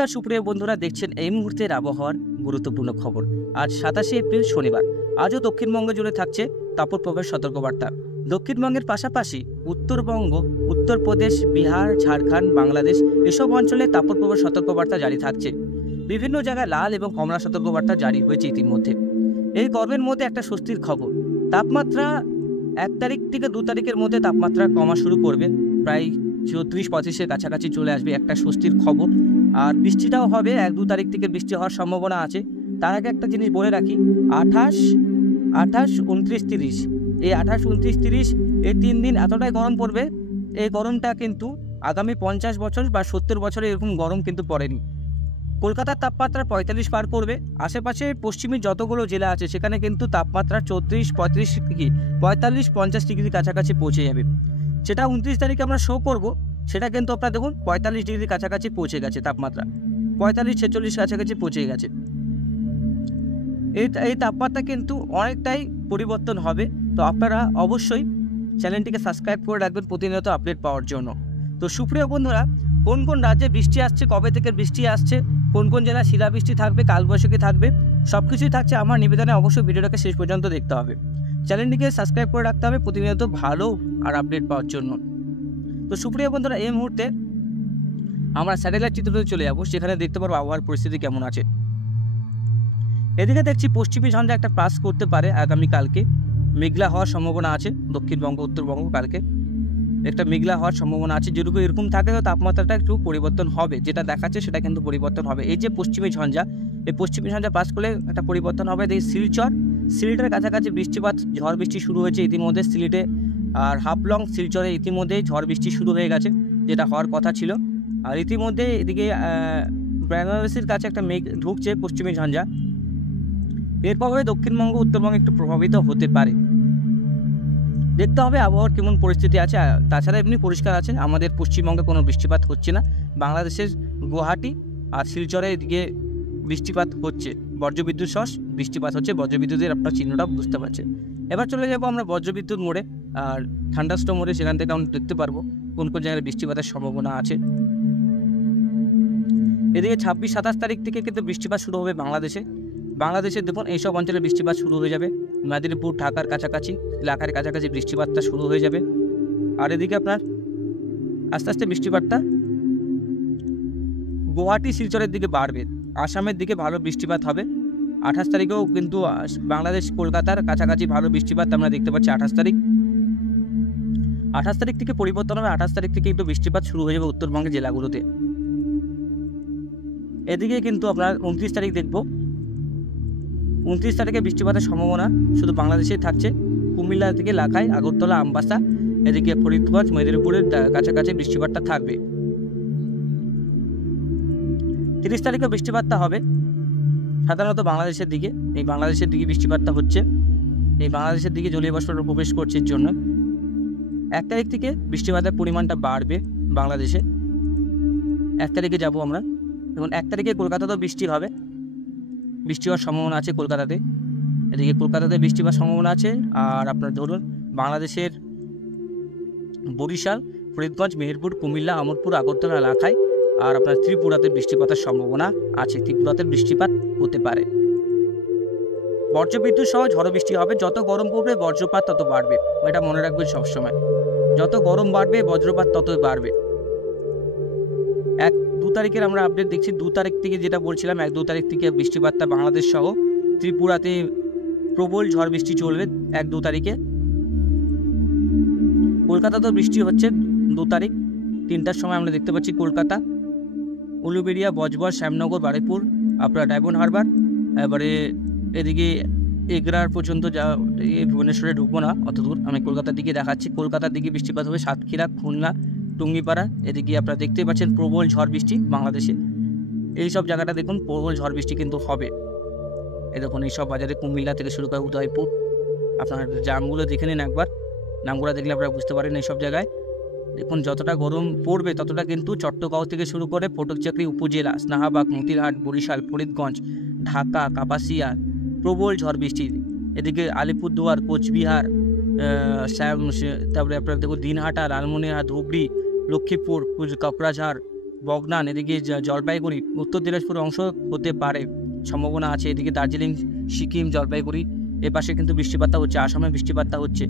নমস্কার সুপ্রিয় বন্ধুরা, দেখছেন এই মুহূর্তের আবহাওয়ার গুরুত্বপূর্ণ খবর। আজ 27শে এপ্রিল শনিবার। আজও দক্ষিণবঙ্গ জুড়ে থাকছে তাপপ্রবাহের সতর্কবার্তা। দক্ষিণবঙ্গের পাশাপাশি উত্তরবঙ্গ, উত্তরপ্রদেশ, বিহার, ঝাড়খণ্ড, বাংলাদেশ এসব অঞ্চলে তাপপ্রবাহের সতর্কবার্তা জারি থাকছে। বিভিন্ন জায়গায় লাল এবং কমলা সতর্কবার্তা জারি হয়েছে ইতিমধ্যে। এই গরমের মধ্যে একটা স্বস্তির খবর, তাপমাত্রা 1 তারিখ থেকে 2 তারিখের মধ্যে তাপমাত্রা কমা শুরু করবে, প্রায় 34-35-এর কাছাকাছি চলে আসবে, একটা স্বস্তির খবর। আর বৃষ্টিটাও হবে 1-2 তারিখ থেকে বৃষ্টি হওয়ার সম্ভাবনা আছে। তার আগে একটা জিনিস বলে রাখি, 28, 29, 30 এই 28, 29, 30 এই 3 দিন এতটাই গরম পড়বে। এই গরমটা কিন্তু আগামী 50 বছর বা 70 বছরে এরকম গরম কিন্তু পড়েনি। কলকাতার তাপমাত্রা 45 পার করবে। আশেপাশে পশ্চিমী যতগুলো জেলা আছে সেখানে কিন্তু তাপমাত্রা 34, 35 ডিগ্রি, 45, 50 ডিগ্রির কাছাকাছি পৌঁছে যাবে। সেটা 29 তারিখে আমরা শো করব, সেটা কিন্তু আপনারা দেখুন 45 ডিগ্রির কাছাকাছি পৌঁছে গেছে তাপমাত্রা, 45-46 কাছাকাছি পৌঁছে গেছে। এই তাপমাত্রা কিন্তু অনেকটাই পরিবর্তন হবে। তো আপনারা অবশ্যই চ্যানেলটিকে সাবস্ক্রাইব করে রাখবেন প্রতিনিয়ত আপডেট পাওয়ার জন্য। তো সুপ্রিয় বন্ধুরা, কোন কোন রাজ্যে বৃষ্টি আসছে, কবে থেকে বৃষ্টি আসছে, কোন কোন জেলায় শিলাবৃষ্টি থাকবে, কালবৈশাখী থাকবে, সব কিছুই থাকছে আমার নিবেদনে। অবশ্যই ভিডিওটাকে শেষ পর্যন্ত দেখতে হবে, চ্যানেলটিকে সাবস্ক্রাইব করে রাখতে হবে প্রতিনিয়ত ভালো আর আপডেট পাওয়ার জন্য। তো সুপ্রিয় বন্ধুরা, এই মুহূর্তে আমরা স্যাটেলাইট চিত্রতে চলে যাব, সেখানে দেখতে পারবো আবহাওয়ার পরিস্থিতি কেমন আছে। এদিকে দেখছি পশ্চিমী ঝঞ্ঝা একটা পাস করতে পারে আগামীকালকে, মেঘলা হওয়ার সম্ভাবনা আছে। দক্ষিণবঙ্গ, উত্তরবঙ্গ কালকে একটা মেঘলা হওয়ার সম্ভাবনা আছে। যেটুকু এরকম থাকে তো তাপমাত্রাটা একটু পরিবর্তন হবে, যেটা দেখাচ্ছে সেটা কিন্তু পরিবর্তন হবে। এই যে পশ্চিমী ঝঞ্ঝা, এই পশ্চিমী ঝঞ্ঝা পাস করলে একটা পরিবর্তন হবে। দেখি সিলেটের কাছাকাছি বৃষ্টিপাত, ঝড় বৃষ্টি শুরু হয়েছে ইতিমধ্যে সিলেটে, আর হাফলং, শিলচরে ইতিমধ্যেই ঝড় বৃষ্টি শুরু হয়ে গেছে, যেটা হওয়ার কথা ছিল। আর ইতিমধ্যে এদিকে বেনারসির কাছে একটা মেঘ ঢুকছে পশ্চিমী ঝঞ্ঝা, এর প্রভাবে দক্ষিণবঙ্গ, উত্তরবঙ্গ একটু প্রভাবিত হতে পারে। দেখতে হবে আবহাওয়ার কেমন পরিস্থিতি আছে। তাছাড়া এমনি পরিষ্কার আছে, আমাদের পশ্চিমবঙ্গে কোনো বৃষ্টিপাত হচ্ছে না। বাংলাদেশের গুয়াহাটি আর শিলচরে এদিকে বৃষ্টিপাত হচ্ছে, বজ্রবিদ্যুৎ সহ বৃষ্টিপাত হচ্ছে। বজ্রবিদ্যুতের আপনার চিহ্নটা বুঝতে পারছেন। এবার চলে যাবো আমরা বজ্রবিদ্যুৎ মোড়ে আর থান্ডারস্টর্ম মোড়ে, সেখান থেকে আমরা দেখতে পারবো কোন কোন জায়গায় বৃষ্টিপাতের সম্ভাবনা আছে। এদিকে 26-27 তারিখ থেকে কিন্তু বৃষ্টিপাত শুরু হবে বাংলাদেশে দেখুন এইসব অঞ্চলে বৃষ্টিপাত শুরু হয়ে যাবে। মেদিনীপুর, ঢাকার কাছাকাছি এলাকার কাছাকাছি বৃষ্টিপাতটা শুরু হয়ে যাবে। আর এদিকে আপনার আস্তে আস্তে বৃষ্টিপাতটা গুয়াহাটি, শিলচরের দিকে বাড়বে। আসামের দিকে ভালো বৃষ্টিপাত হবে। 28 তারিখেও কিন্তু বাংলাদেশ, কলকাতার কাছাকাছি ভালো বৃষ্টিপাত আমরা দেখতে পাচ্ছি। 28 তারিখ থেকে পরিবর্তন হবে। 28 তারিখ থেকে কিন্তু বৃষ্টিপাত শুরু হয়ে যাবে উত্তরবঙ্গের জেলাগুলোতে। এদিকে কিন্তু আপনার 29 তারিখ দেখব, 29 তারিখে বৃষ্টিপাতের সম্ভাবনা শুধু বাংলাদেশেই থাকছে। কুমিল্লা থেকে লাখাই, আগরতলা, আমবাসা, এদিকে ফরিদগঞ্জ, মেদিনীপুরের কাছাকাছি বৃষ্টিপাতটা থাকবে। 30 তারিখে বৃষ্টিপাতটা হবে সাধারণত বাংলাদেশের দিকে। এই বাংলাদেশের দিকে বৃষ্টিপাতটা হচ্ছে, এই বাংলাদেশের দিকে জলীয় বাষ্পটা প্রবেশ করছে এর জন্য। 1 তারিখ থেকে বৃষ্টিপাতের পরিমাণটা বাড়বে বাংলাদেশে। 1 তারিখে যাব আমরা। এবং 1 তারিখে কলকাতাতেও বৃষ্টি হবে, বৃষ্টি হওয়ার সম্ভাবনা আছে কলকাতাতে। এদিকে কলকাতাতে বৃষ্টি হওয়ার সম্ভাবনা আছে। আর আপনার ধরুন বাংলাদেশের বরিশাল, ফরিদগঞ্জ, মেহেরপুর, কুমিল্লা, আমরপুর, আগরতলা, লাখাই আর আপনার ত্রিপুরাতে বৃষ্টিপাতের সম্ভাবনা আছে। ত্রিপুরাতে বৃষ্টিপাত হতে পারে। বজ্রবিদ্যুৎ সহ ঝড় বৃষ্টি হবে। যত গরম পড়বে বজ্রপাত তত বাড়বে, এটা মনে রাখবেন সবসময়। যত গরম বাড়বে বজ্রপাত ততই বাড়বে। 1-2 তারিখের আমরা আপডেট দেখছি। 2 তারিখ থেকে যেটা বলছিলাম, 1-2 তারিখ থেকে বৃষ্টিপাতটা বাংলাদেশ সহ ত্রিপুরাতে প্রবল ঝড় বৃষ্টি চলবে 1-2 তারিখে। কলকাতাতেও বৃষ্টি হচ্ছে 2 তারিখ 3টার সময় আমরা দেখতে পাচ্ছি কলকাতা, উলুবেড়িয়া, বজবজ, শ্যামনগর, বারুইপুর, আপনার ডায়মন্ড হারবার। এবারে এদিকে এগরার পর্যন্ত যা, ভুবনেশ্বরে ঢুকবো না অত দূর, আমি কলকাতার দিকে দেখাচ্ছি। কলকাতার দিকে বৃষ্টিপাত হবে সাতক্ষীরা, খুলনা, টুঙ্গিপাড়া। এদিকে আপনারা দেখতেই পাচ্ছেন প্রবল ঝড় বৃষ্টি বাংলাদেশে। এইসব জায়গাটা দেখুন প্রবল ঝড় বৃষ্টি কিন্তু হবে। এই দেখুন এইসব বাজারে কুমিল্লা থেকে শুরু করে উদয়পুর, আপনার জামগুলো দেখে নিন একবার, নামগুলো দেখলে আপনারা বুঝতে পারেন। এইসব জায়গায় দেখুন যতটা গরম পড়বে ততটা কিন্তু চট্টগাঁও থেকে শুরু করে ফটকচাকরি উপজেলা, স্নাহাবাগ, মতিরহাট, বরিশাল, ফরিদগঞ্জ, ঢাকা, কাপাসিয়া প্রবল ঝড় বৃষ্টি। এদিকে আলিপুরদুয়ার, কোচবিহার, তারপরে আপনার দেখুন দিনহাটা, লালমনিরহাট, ধুবড়ি, লক্ষ্মীপুর, কোকরাঝাড়, বগনান, এদিকে জলপাইগুড়ি, উত্তর দিনাজপুর অংশ হতে পারে, সম্ভাবনা আছে। এদিকে দার্জিলিং, সিকিম, জলপাইগুড়ি এপাশে কিন্তু বৃষ্টিপাতটা হচ্ছে, আসামে বৃষ্টিপাতটা হচ্ছে।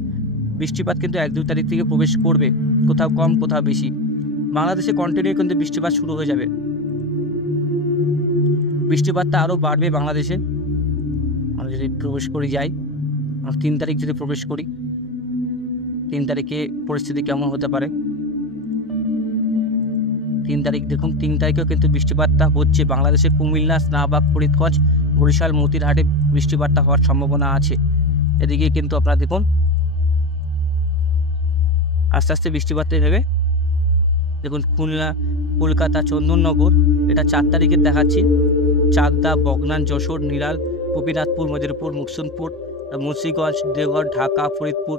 বৃষ্টিপাত কিন্তু 1-2 তারিখ থেকে প্রবেশ করবে, কোথাও কম কোথাও বেশি। বাংলাদেশে কন্টিনিউ কিন্তু বৃষ্টিপাত শুরু হয়ে যাবে, বৃষ্টিপাতটা আরও বাড়বে বাংলাদেশে। আমরা যদি প্রবেশ করি যাই, 3 তারিখ যদি প্রবেশ করি, 3 তারিখে পরিস্থিতি কেমন হতে পারে। 3 তারিখ দেখুন, 3 তারিখেও কিন্তু বৃষ্টিপাতটা হচ্ছে বাংলাদেশে। কুমিল্লা, স্নাবাগ, ফরিদগঞ্জ, বরিশাল, মতিরহাটে বৃষ্টিপাতটা হওয়ার সম্ভাবনা আছে। এদিকে কিন্তু আপনারা দেখুন আস্তে আস্তে বৃষ্টিপাতটা ভেবে দেখুন খুলনা, কলকাতা, চন্দননগর এটা 4 তারিখে দেখাচ্ছি। চাকদা, বগনান, যশোর, নিরাল, গোপীনাথপুর, মজিরপুর, মুকসুদপুর, মুন্সিগঞ্জ, দেওঘর, ঢাকা, ফরিদপুর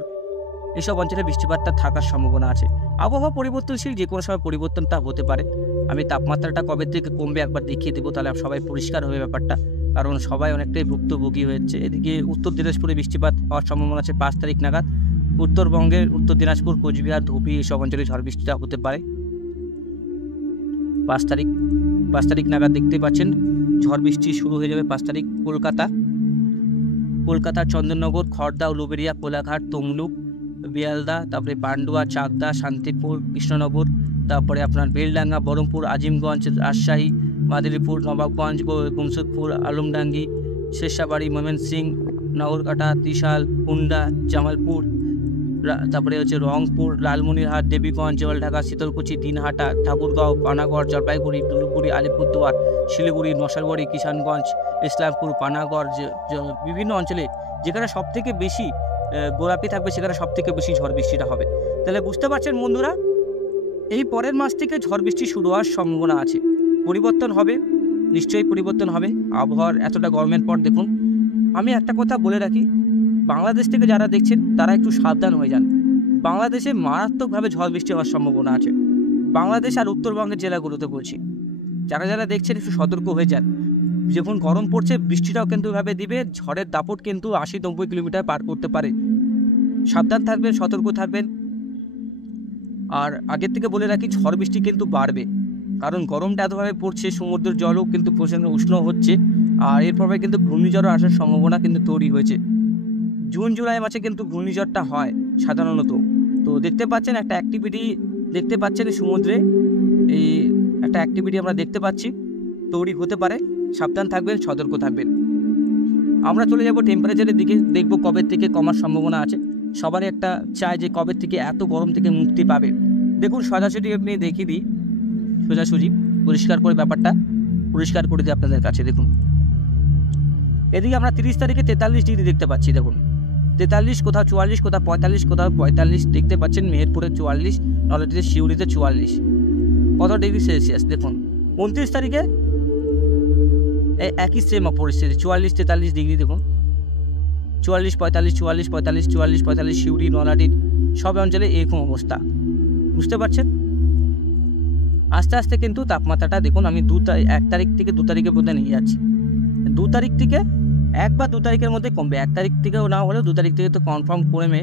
এসব অঞ্চলে বৃষ্টিপাতটা থাকার সম্ভাবনা আছে। আবহাওয়া পরিবর্তনশীল, যে কোনো সময় পরিবর্তনটা হতে পারে। আমি তাপমাত্রাটা কবে থেকে কমবে একবার দেখিয়ে দেবো, তাহলে সবাই পরিষ্কার হবে ব্যাপারটা, কারণ সবাই অনেকটাই ভুক্তভোগী হয়েছে। এদিকে উত্তর দিনাজপুরে বৃষ্টিপাত হওয়ার সম্ভাবনা আছে 5 তারিখ নাগাদ। উত্তরবঙ্গের উত্তর দিনাজপুর, কোচবিহার, ধুবড়ী এসব অঞ্চলে ঝড় বৃষ্টিটা হতে পারে 5 তারিখ নাগাদ। দেখতে পাচ্ছেন ঝড় বৃষ্টি শুরু হয়ে যাবে 5 তারিখ। কলকাতা, চন্দননগর, খড়দা, উলুবেড়িয়া, কোলাঘাট, তমলুক, বেয়ালদা, তারপরে পান্ডুয়া, চাকদা, শান্তিপুর, কৃষ্ণনগর, তারপরে আপনার বেলডাঙ্গা, বহরমপুর, আজিমগঞ্জ, রাজশাহী, মাদারীপুর, নবাবগঞ্জ, গুমসুদপুর, আলমডাঙ্গি, শেরশাবাড়ি, ময়মনসিংহ, নগরকাটা, ত্রিশাল, কুন্ডা, জামালপুর, তারপরে হচ্ছে রংপুর, লালমনিরহাট, দেবীগঞ্জ, জলঢাকা, শীতলকুচি, দিনহাটা, ঠাকুরগাঁও, পানাগড়, জলপাইগুড়ি, ধুপগুড়ি, আলিপুরদুয়ার, শিলিগুড়ি, নশালগড়ি, কিষানগঞ্জ, ইসলামপুর, পানাগড়, বিভিন্ন অঞ্চলে যেখানে সবথেকে বেশি গোলাপি থাকবে সেখানে সবথেকে বেশি ঝড় বৃষ্টিটা হবে। তাহলে বুঝতে পারছেন বন্ধুরা, এই পরের মাস থেকে ঝড় বৃষ্টি শুরু হওয়ার সম্ভাবনা আছে। পরিবর্তন হবে, নিশ্চয়ই পরিবর্তন হবে। আবহাওয়ার এতটা গরমের পর দেখুন, আমি একটা কথা বলে রাখি, বাংলাদেশ থেকে যারা দেখছেন তারা একটু সাবধান হয়ে যান। বাংলাদেশে মারাত্মকভাবে ঝড় বৃষ্টি হওয়ার সম্ভাবনা আছে, বাংলাদেশ আর উত্তরবঙ্গের জেলাগুলোতে বলছি। যারা দেখছেন একটু সতর্ক হয়ে যান। যখন গরম পড়ছে বৃষ্টিটাও কিন্তু এভাবে দিবে, ঝড়ের দাপট কিন্তু 80-90 কিলোমিটার পার করতে পারে। সাবধান থাকবেন, সতর্ক থাকবেন। আর আগের থেকে বলে রাখি, ঝড় বৃষ্টি কিন্তু বাড়বে, কারণ গরমটা এতভাবে পড়ছে, সমুদ্রের জলও কিন্তু প্রচণ্ড উষ্ণ হচ্ছে। আর এর প্রভাবে কিন্তু ঘূর্ণিঝড়ও আসার সম্ভাবনা কিন্তু তৈরি হয়েছে। জুন জুলাই মাসে কিন্তু ঘূর্ণিঝড়টা হয় সাধারণত। তো দেখতে পাচ্ছেন একটা অ্যাক্টিভিটি, দেখতে পাচ্ছেন সমুদ্রে এই একটা অ্যাক্টিভিটি আমরা দেখতে পাচ্ছি, তৈরি হতে পারে। সাবধান থাকবেন, সতর্ক থাকবেন। আমরা চলে যাব টেম্পারেচারের দিকে, দেখব কবে থেকে কমার সম্ভাবনা আছে। সবারই একটা চায় যে কবে থেকে এত গরম থেকে মুক্তি পাবে। দেখুন সোজাসুজি আপনি দেখিয়ে দিই, সোজাসুজি পরিষ্কার করে ব্যাপারটা পরিষ্কার করে দিই আপনাদের কাছে। দেখুন এদিকে আমরা 30 তারিখে 43 ডিগ্রি দেখতে পাচ্ছি। দেখুন 43, কোথাও 44, কোথাও 45, কোথাও 45 দেখতে পাচ্ছেন। মেহেরপুরে 44, নলহাটিতে, শিউড়িতে 44, কত ডিগ্রি সেলসিয়াস দেখুন। 29 তারিখে একই সেম পরিস্থিতি, 44-43 ডিগ্রি দেখুন। 44, 45, 44, 45, 44, 45 শিউড়ি, নলহাটির সব অঞ্চলে এরকম অবস্থা, বুঝতে পারছেন। আস্তে আস্তে কিন্তু তাপমাত্রাটা দেখুন, আমি 1 তারিখ থেকে 2 তারিখের মধ্যে নিয়ে যাচ্ছি। 2 তারিখ থেকে 1 বা 2 তারিখের মধ্যে কমবে। 1 তারিখ থেকেও না হলেও 2 তারিখ থেকে তো কনফার্ম কমে।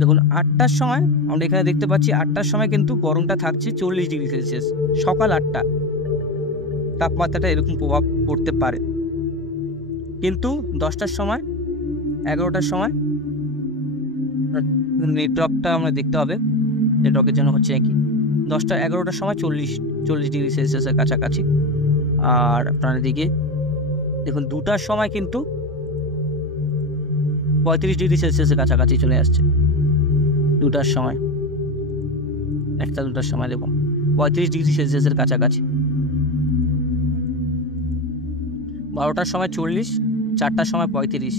দেখুন 8টার সময় আমরা এখানে দেখতে পাচ্ছি, 8টার সময় কিন্তু গরমটা থাকছে 40 ডিগ্রি সেলসিয়াস। সকাল 8টা তাপমাত্রাটা এরকম প্রভাব পড়তে পারে। কিন্তু 10টার সময়, 11টার সময়, নেটওয়ার্কটা আমরা দেখতে হবে, নেটওয়ার্কের জন্য হচ্ছে একই। 10টা 11টার সময় 40 ডিগ্রি সেলসিয়াসের কাছাকাছি। আর আপনার দিকে দেখুন 2টার সময় কিন্তু 35 ডিগ্রি সেলসিয়াসের কাছাকাছি চলে আসছে। 2টার সময়, 1টা-2টার সময় দেখুন 35 ডিগ্রি সেলসিয়াসের কাছাকাছি। 12টার সময় 40, 4টার সময় 35।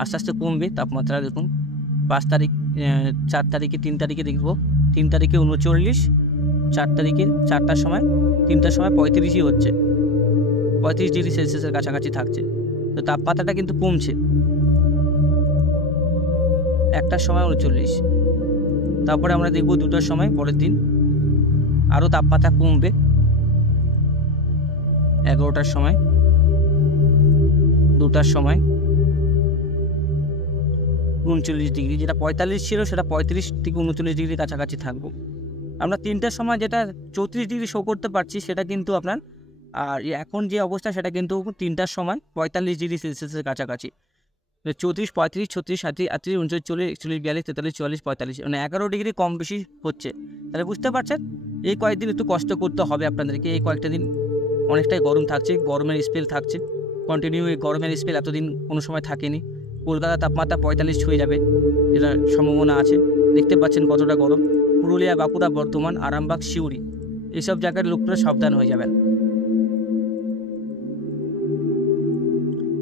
আস্তে আস্তে কমবে তাপমাত্রা। দেখুন 5 তারিখ, 4 তারিখে, 3 তারিখে দেখব, 3 তারিখে 39, 4 তারিখে 4টার সময়, 3টার সময় 35ই হচ্ছে, 35 ডিগ্রি সেলসিয়াসের কাছাকাছি থাকছে। তো তাপমাত্রাটা কিন্তু কমছে। 1টার সময় 39, তারপরে আমরা দেখব 2টার সময়, পরের দিন আরও তাপমাত্রা কমবে। 11টার সময়, 2টার সময় 39 ডিগ্রি, যেটা 45 ছিল সেটা 35 থেকে 39 ডিগ্রির কাছাকাছি থাকবো। আমরা 3টার সময় যেটা 34 ডিগ্রি শো করতে পারছি সেটা কিন্তু আপনার, আর এখন যে অবস্থা সেটা কিন্তু 3টার সময় 45 ডিগ্রি সেলসিয়াসের কাছাকাছি। 34, 35, 36, 37, 38, 39, 40, 41, 42, 43, 44, 45 মানে 11 ডিগ্রি কম বেশি হচ্ছে। তাহলে বুঝতে পারছেন এই কয়েকদিন একটু কষ্ট করতে হবে আপনাদেরকে। এই কয়েকটা দিন অনেকটাই গরম থাকছে, গরমের স্পেল থাকছে কন্টিনিউ। এই গরমের স্পেল এতদিন কোনো সময় থাকেনি। কলকাতা তাপমাত্রা 45 ছুঁয়ে যাবে, যেটা সম্ভাবনা আছে। দেখতে পাচ্ছেন কতটা গরম। পুরুলিয়া, বাঁকুড়া, বর্ধমান, আরামবাগ, সিউড়ি এইসব জায়গার লোকরা সাবধান হয়ে যাবেন।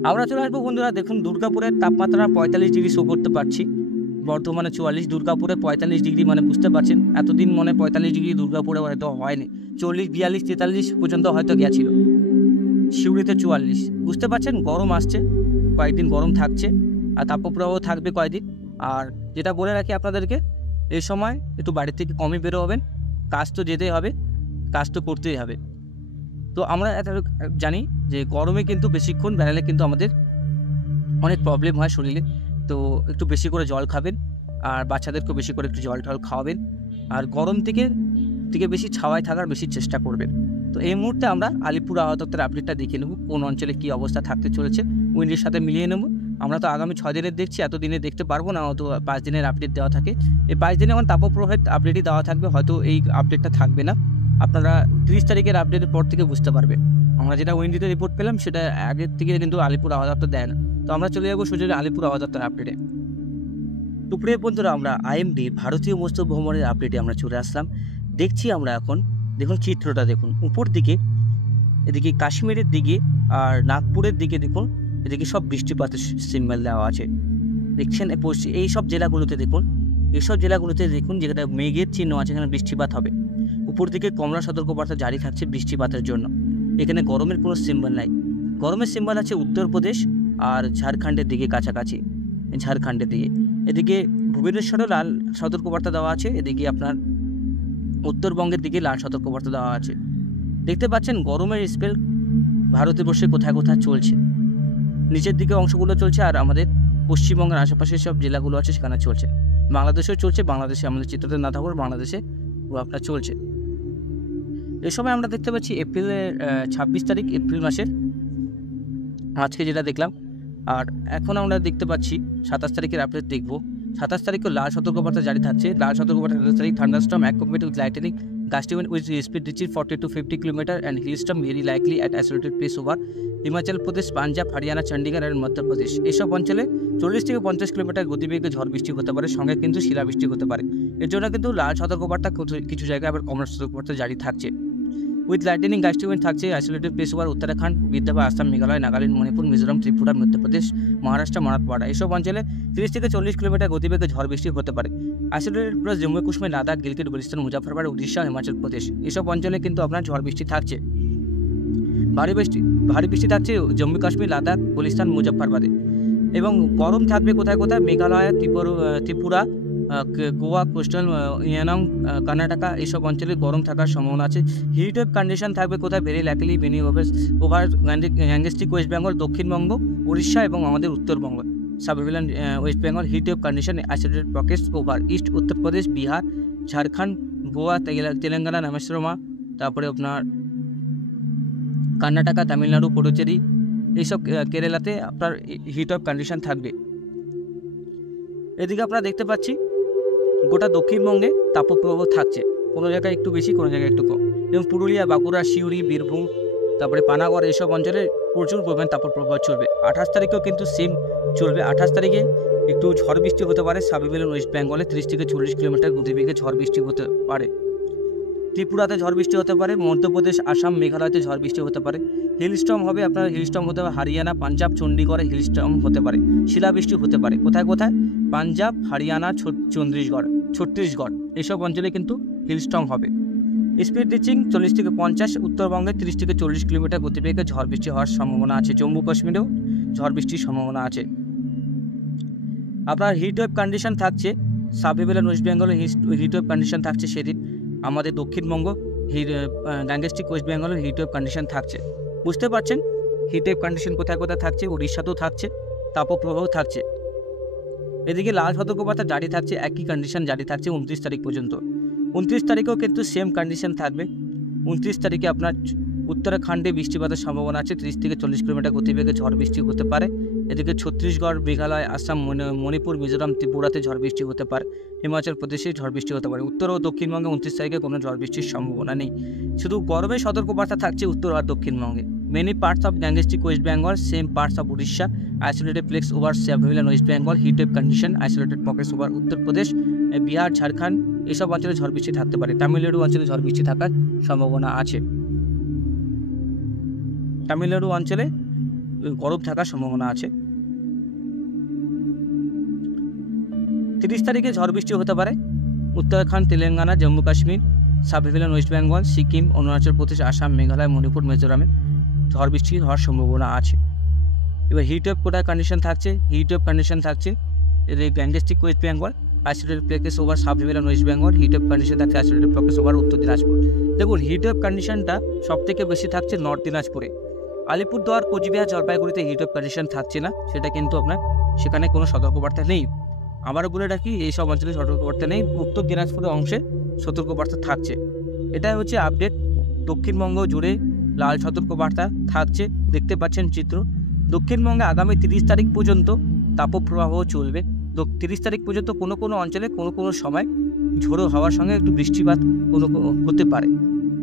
আমরা চলে আসবো বন্ধুরা, দেখুন দুর্গাপুরের তাপমাত্রা 45 ডিগ্রি শো করতে পারছি, বর্ধমানে 44, দুর্গাপুরে 45 ডিগ্রি। মানে বুঝতে পারছেন এতদিন 45 ডিগ্রি দুর্গাপুরে হয়তো হয়নি, 40, 42, 43 পর্যন্ত হয়তো গেছিল। সিউড়িতে 44। বুঝতে পারছেন গরম আসছে, কয়েকদিন গরম থাকছে আর তাপপ্রবাহ থাকবে কয়েকদিন। আর যেটা বলে রাখি আপনাদেরকে, এই সময় একটু বাড়ি থেকে কমই বেরো হবেন, কাজ তো যেতেই হবে, কাজ তো করতেই হবে। তো আমরা জানি যে গরমে কিন্তু বেশিক্ষণ বেড়ালে কিন্তু আমাদের অনেক প্রবলেম হয় শরীরে। তো একটু বেশি করে জল খাবেন, আর বাচ্চাদেরকেও বেশি করে একটু জল টল খাওয়াবেন, আর গরম থেকে বেশি ছাওয়ায় থাকার বেশি চেষ্টা করবেন। তো এই মুহূর্তে আমরা আলিপুর আবহাওয়া দপ্তরের আপডেটটা দেখে নেব, কোন অঞ্চলে কী অবস্থা থাকতে চলেছে উইন্ডের সাথে মিলিয়ে নেব। আমরা তো আগামী 6 দিনের দেখছি, এত দিনে দেখতে পারবো না, হয়তো 5 দিনের আপডেট দেওয়া থাকে। এই 5 দিনে আমার তাপপ্রবাহের আপডেটই দেওয়া থাকবে, হয়তো এই আপডেটটা থাকবে না। আপনারা 30 তারিখের আপডেটের পর থেকে বুঝতে পারবেন। আমরা যেটা উইন্ডিতে রিপোর্ট পেলাম সেটা আগের থেকে কিন্তু আলিপুর আবহাওয়া দপ্তর দেয় না। তো আমরা চলে যাবো সোজা আলিপুর আবহাওয়া দপ্তরের আপডেটে। তো প্রিয় বন্ধুরা, আমরা আইএমডি ভারতীয় মৌসুম ভ্রমণের আপডেটে আমরা চলে আসলাম। দেখছি আমরা এখন, দেখুন চিত্রটা দেখুন উপর দিকে, এদিকে কাশ্মীরের দিকে আর নাগপুরের দিকে দেখুন, এদিকে সব বৃষ্টিপাতের সিম্বল দেওয়া আছে। দেখছেন এই সব জেলাগুলোতে দেখুন, এইসব জেলাগুলোতে দেখুন যেখানে মেঘের চিহ্ন আছে এখানে বৃষ্টিপাত হবে। উপর দিকে কমলা সতর্কবার্তা জারি থাকছে বৃষ্টিপাতের জন্য। এখানে গরমের কোনো সিম্বল নাই। গরমের সিম্বল আছে উত্তরপ্রদেশ আর ঝাড়খণ্ডের দিকে কাছাকাছি, ঝাড়খণ্ডের দিকে। এদিকে ভুবনেশ্বরে লাল সতর্কবার্তা দেওয়া আছে, এদিকে আপনার উত্তরবঙ্গের দিকে লাল সতর্কবার্তা দেওয়া আছে। দেখতে পাচ্ছেন গরমের স্পেল ভারতবর্ষে কোথায় কোথায় চলছে। নিচের দিকে অংশগুলো চলছে, আর আমাদের পশ্চিমবঙ্গের আশেপাশে সব জেলাগুলো আছে সেখানে চলছে। বাংলাদেশেও চলছে, বাংলাদেশে আমাদের চিত্রতে না থাকুক, বাংলাদেশে আপনার চলছে। এই সময় আমরা দেখতে পাচ্ছি এপ্রিলের 26 তারিখ, এপ্রিল মাসের আজকে যেটা দেখলাম। আর এখন আমরা দেখতে পাচ্ছি 27 তারিখের আপডেট দেখব। 27 তারিখও লাল সতর্কবার্তা জারি থাকছে। লাল সতর্কবার্তা 27 তারিখ thunderstorm accompanied with lightning, gusty wind with speed reaching 40 to 50 km and hailstorm very likely at isolated place over Himachal Pradesh, Punjab, Haryana, Chandigarh আর মধ্যপ্রদেশ। এইসব অঞ্চলে 40 থেকে 50 কিলোমিটার গতিবেগে ঝড় বৃষ্টি হতে পারে, সঙ্গে কিন্তু শিলাবৃষ্টি হতে পারে। এর জন্য কিন্তু লাল সতর্কবার্তা কিছু জায়গায় আবার কমলা সতর্কবার্তা জারি থাকছে। উইথ লাইটনিং গাস্টি উইন্ড থাকছে isolated place over Uttarakhand, Vidarbha, Assam, Meghalaya, Nagaland, Manipur, Mizoram, Tripura, Madhya Pradesh, Maharashtra, Marathwada. এইসব অঞ্চলে 30 থেকে 40 কিলোমিটার গতিবেগে ঝড় বৃষ্টি হতে পারে। Isolated place Jammu Kashmir, Ladakh, Gilgit বলতিস্তান, Muzaffarabad, Orissa, Himachal Pradesh. এইসব অঞ্চলে কিন্তু আপনার ঝড় বৃষ্টি থাকছে, ভারী বৃষ্টি থাকছে জম্মু কাশ্মীর, লাদাখ, বলতিস্তান, মুজাফরবাদে। এবং গরম থাকবে কোথায় কোথায়, মেঘালয়, ত্রিপুরা, গোয়া, কোস্টাল, ইয়ানাং, কর্ণাটকা এইসব অঞ্চলে গরম থাকার সম্ভাবনা আছে। হিট ওয়েভ কন্ডিশন থাকবে কোথায়, ভেরি লাইকলি বেনি over gangetic West Bengal, Dakshinbanga, Orissa এবং আমাদের উত্তরবঙ্গ। সাবরিভিলান West Bengal heat wave condition isolated pockets over east Uttar Pradesh, Bihar, Jharkhand, Goa, Telangana, রামেশ্বরমা, তারপরে আপনার কর্ণাটকা, তামিলনাড়ু, পুডুচেরি, এইসব কেরালাতে আপনার হিট ওয়েভ কন্ডিশন থাকবে। এদিকে আপনারা দেখতে পাচ্ছি গোটা দক্ষিণবঙ্গে তাপপ্রবাহ থাকছে, কোনো জায়গায় একটু বেশি, কোনো জায়গায় একটু কম। এবং পুরুলিয়া, বাঁকুড়া, সিউড়ি, বীরভূম, তারপরে পানাগড় এইসব অঞ্চলে প্রচুর পরিমাণ তাপপ্রবাহ চলবে। 28 তারিখেও কিন্তু সেম চলবে। 28 তারিখে একটু ঝড় বৃষ্টি হতে পারে সাবরিভিলান ওয়েস্ট বেঙ্গলে, 30 থেকে 40 কিলোমিটার গতিবেগে ঝড় বৃষ্টি হতে পারে। ত্রিপুরাতে ঝড় বৃষ্টি হতে পারে, মধ্যপ্রদেশ, আসাম, মেঘালয়তে ঝড় বৃষ্টি হতে পারে। হিলস্টর্ম হবে, আপনার হিলস্টর্ম হতে পারে হরিয়ানা, পাঞ্জাব, চণ্ডীগড়ে হিলস্টর্ম হতে পারে। শিলাবৃষ্টি হতে পারে কোথায় কোথায়, পাঞ্জাব, হরিয়ানা, ছত্তিশগড় এইসব অঞ্চলে কিন্তু হিলস্টর্ম হবে। স্পিড রিচিং 40 থেকে 50, উত্তরবঙ্গে 30 থেকে 40 কিলোমিটার গতিবেগে ঝড় বৃষ্টি হওয়ার সম্ভাবনা আছে। জম্মু কাশ্মীরেও ঝড় বৃষ্টির সম্ভাবনা আছে। আপনার হিট ওয়েভ কন্ডিশন থাকছে সাবরিভিলান ওয়েস্ট বেঙ্গলে, হিট ওয়েভ কন্ডিশন থাকছে সেদিন। আমাদের দক্ষিণবঙ্গ গ্যাঙ্গেস্টিক ওয়েস্ট বেঙ্গলের হিট ওয়েভ কন্ডিশন থাকছে। বুঝতে পারছেন হিট ওয়েভ কন্ডিশন কোথায় কোথায় থাকছে, উড়িষ্যাতেও থাকছে, তাপপ্রবাহ থাকছে। এদিকে লাল সতর্কবার্তা জারি থাকছে, একই কন্ডিশন জারি থাকছে 29 তারিখ পর্যন্ত। 29 তারিখেও কিন্তু সেম কন্ডিশন থাকবে। 29 তারিখে আপনার উত্তরাখণ্ডে বৃষ্টিপাতের সম্ভাবনা আছে, 30 থেকে 40 কিলোমিটার গতিবেগে ঝড় বৃষ্টি হতে পারে। এদিকে ছত্তিশগড়, মেঘালয়, আসাম, মণিপুর, মিজোরাম, ত্রিপুরাতে ঝড় বৃষ্টি হতে পারে। হিমাচল প্রদেশে ঝড় বৃষ্টি হতে পারে। উত্তর ও দক্ষিণবঙ্গে 29 তারিখে কোনো ঝড় বৃষ্টির সম্ভাবনা নেই। শুধু গরমে সতর্কবার্তা থাকছে উত্তর আর দক্ষিণবঙ্গে। Many parts of gangetic West Bengal, same parts of Orissa, isolated places over sub Himalayan West Bengal, heat wave condition, isolated pockets over Uttar Pradesh, Bihar, Jharkhand, এসব অঞ্চলে ঝড় বৃষ্টি থাকতে পারে। তামিলনাড়ু অঞ্চলে ঝড় বৃষ্টি থাকার সম্ভাবনা আছে। তামিলনাড়ু অঞ্চলে গরম থাকার সম্ভাবনা আছে। 30 তারিখে ঝড় বৃষ্টি হতে পারে Uttarakhand, Telangana, Jammu Kashmir, sub Himalayan West Bengal, Sikkim, Arunachal Pradesh, Assam, Meghalaya, Manipur, মিজোরামে ঝড় বৃষ্টি হওয়ার সম্ভাবনা আছে। এবার হিট ওয়েভ কোথায় কন্ডিশন থাকছে? হিট ওয়েভ কন্ডিশন থাকছে gangetic West Bengal, isolated places over sub Himalayan West Bengal, heat wave condition থাকছে isolated places over Uttar Dinajpur. দেখুন, হিট ওয়েভ কন্ডিশনটা সবথেকে বেশি থাকছে নর্থ দিনাজপুরে। আলিপুরদুয়ার, কোচবিহার, জলপাইগুড়িতে হিট ওয়েভ কন্ডিশন থাকছে না, সেটা কিন্তু আপনার সেখানে কোনো সতর্কবার্তা নেই। আবারও বলে রাখি, এইসব অঞ্চলে সতর্কবার্তা নেই, উত্তর দিনাজপুরের অংশে সতর্কবার্তা থাকছে। এটাই হচ্ছে আপডেট। দক্ষিণবঙ্গ জুড়ে লাল সতর্কবার্তা থাকছে, দেখতে পাচ্ছেন চিত্র। দক্ষিণবঙ্গে আগামী 30 তারিখ পর্যন্ত তাপপ্রবাহ চলবে। 30 তারিখ পর্যন্ত কোনো কোনো অঞ্চলে কোনো সময় ঝোড়ো হাওয়ার সঙ্গে একটু বৃষ্টিপাত হতে পারে,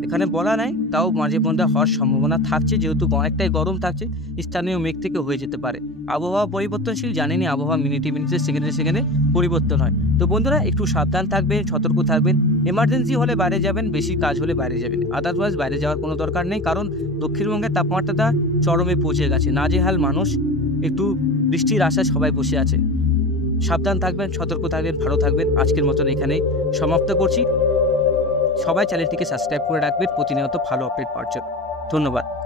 এখানে বলা নাই, তাও মাঝে মধ্যে হওয়ার সম্ভাবনা থাকছে। যেহেতু অনেকটাই গরম থাকছে, স্থানীয় মেঘ থেকে হয়ে যেতে পারে। আবহাওয়া পরিবর্তনশীল, জানেনই, আবহাওয়া মিনিটে সেকেন্ডে পরিবর্তন হয়। তো বন্ধুরা, একটু সাবধান থাকবেন, সতর্ক থাকবেন। এমার্জেন্সি হলে বাইরে যাবেন, বেশি কাজ হলে বাইরে যাবেন, আদারওয়াইজ বাইরে যাওয়ার কোনো দরকার নেই। কারণ দক্ষিণবঙ্গের তাপমাত্রাটা চরমে পৌঁছে গেছে, নাজেহাল মানুষ, একটু বৃষ্টির আশায় সবাই বসে আছে। সাবধান থাকবেন, সতর্ক থাকবেন, ভালো থাকবেন। আজকের মতন এখানেই সমাপ্ত করছি। সবাই চ্যানেলটিকে সাবস্ক্রাইব করে রাখবেন প্রতিনিয়ত ভালো আপডেট পাওয়ার জন্য। ধন্যবাদ।